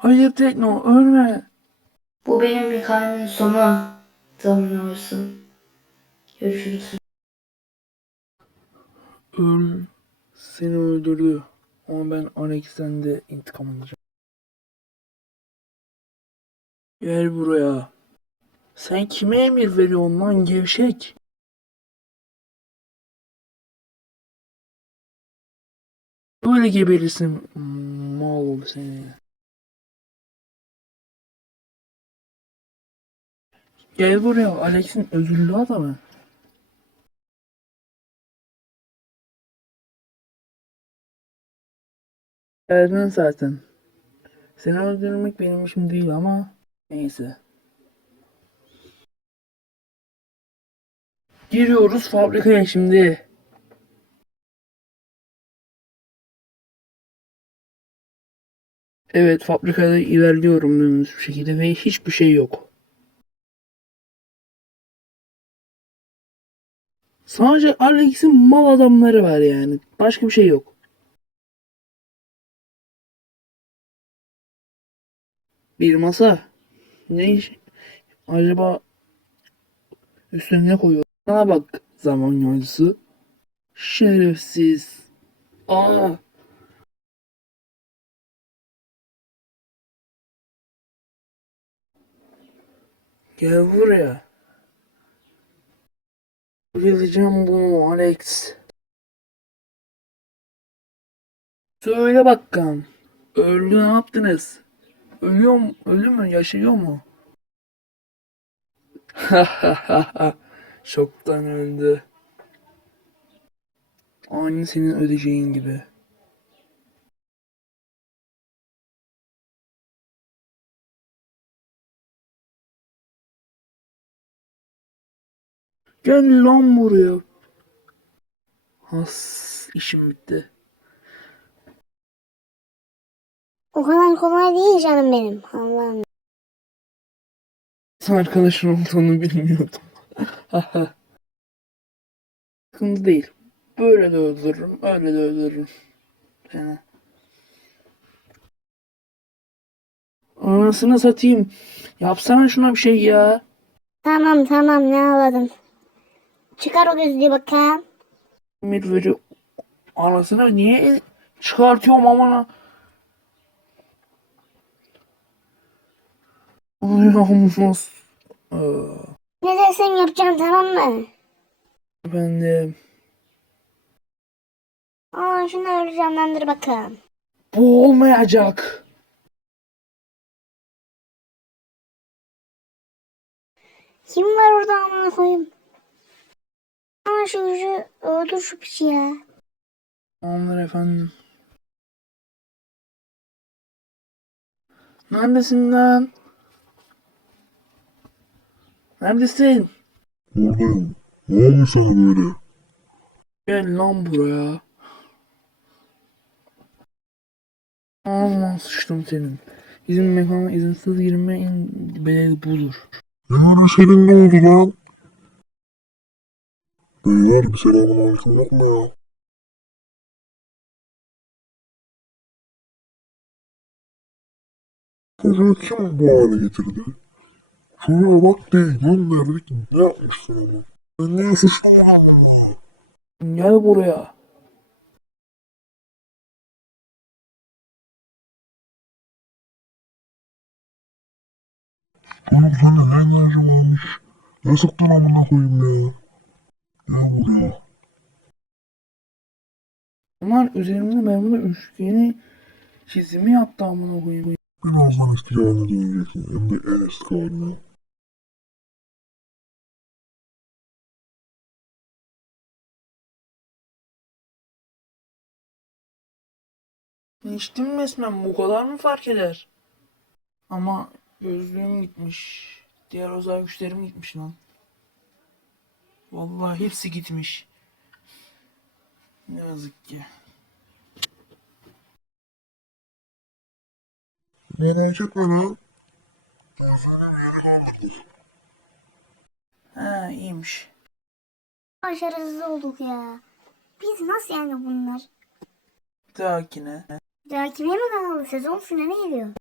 Hayır Tekno ölme. Bu benim hikayemin sonu. Zaman olsun. Görüşürüz. Öl seni öldürdü. Ama ben Alex'ten de intikam alacağım. Gel buraya. Sen kime emir veriyorsun lan gevşek? Böyle geberirsin mal seni. Gel buraya Alex'in özürlü adamı. Geldin zaten. Seni öldürmek benim işim değil ama neyse. Giriyoruz fabrikaya şimdi. Evet fabrikada ilerliyorum dümdüz bir şekilde ve hiçbir şey yok. Sadece Alex'in mal adamları var yani. Başka bir şey yok. Bir masa. Ne iş? Acaba üstüne ne koyuyor? Sana bak zaman yolcusu. Şerefsiz. Aa. Gel buraya. Yazacağım bunu Alex. Söyle bakalım. Öldü ne yaptınız? Ölüyor mu? Ölü mü? Yaşıyor mu? Şoktan öldü. Aynı senin ödeyeceğin gibi. Gel lan buraya. Has işim bitti. O kadar kolay değil canım benim. Allah'ım. Sen arkadaşın olduğunu bilmiyordum. Sıkıntı değil. Böyle de öldürürüm, öyle de öldürürüm. Seni. Anasını satayım. Yapsana şuna bir şey ya. Tamam tamam ne ağladın. Çıkar o gözlüğü bakayım. Emir veri anasını niye çıkartıyorum. Ay ammas. Aa, Ne dersen yapacağım tamam mı? Efendim. Aa şunu öyle canlandır bakalım. Bu olmayacak. Kim var orada amına koyayım? Aa şu ucu öldür şu piçi ya. Tamamdır efendim. Neredesin lan? Neredesin? Buradayım. Ne oldu sana böyle? Gel lan buraya. Ağzına sıçtım senin. İzin mekana izinsiz girmeyin bedeli budur. Emre senin ne oldu lan? Beyler selamun aleyküm mı ya? Çocuğu kim bu hale getirdi? Çocuğa bak değil gönderdik. Ne yapmışsın onu? Ben niye suçlu Gel buraya. Oğlum sana ne lazımmış? Yazık lan amına koyayım ya. Bunlar üzerimde ben bunu üçgeni çizimi yaptı amına koyayım. Birazdan eski haline döneceksin. Hem de en eski haline. İçtim resmen bu kadar mı fark eder? Ama gözlüğüm gitmiş. Diğer özel güçlerim gitmiş lan. Vallahi hepsi gitmiş. Ne yazık ki. Merak etme lan. Ha iyiymiş. Başarısız olduk ya. Biz nasıl yani bunlar? Bir dahakine. Daha kime mi kaldı? Sezon finale geliyor.